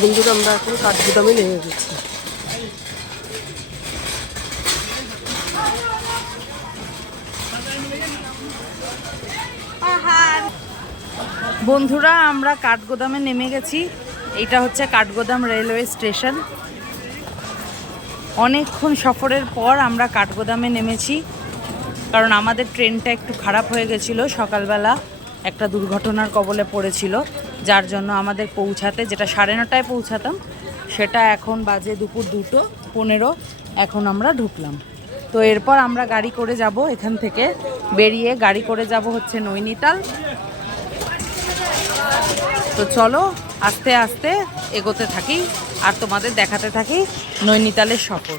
বন্ধুরা আমরা এখন কাঠগুদামে নেমে গেছি। বন্ধুরা আমরা কাঠগোদামে নেমে গেছি। এইটা হচ্ছে কাঠগোদাম রেলওয়ে স্টেশন। অনেকক্ষণ সফরের পর আমরা কাঠগোদামে নেমেছি, কারণ আমাদের ট্রেনটা একটু খারাপ হয়ে গেছিলো। সকালবেলা একটা দুর্ঘটনার কবলে পড়েছিল, যার জন্য আমাদের পৌঁছাতে, যেটা 9:30টায় পৌঁছাতাম, সেটা এখন বাজে দুপুর 2:15। এখন আমরা ঢুকলাম। তো এরপর আমরা গাড়ি করে যাব, এখান থেকে বেরিয়ে গাড়ি করে যাব হচ্ছে নৈনিতাল। তো চলো আস্তে আস্তে এগোতে থাকি আর তোমাদের দেখাতে থাকি নৈনিতালের সফর।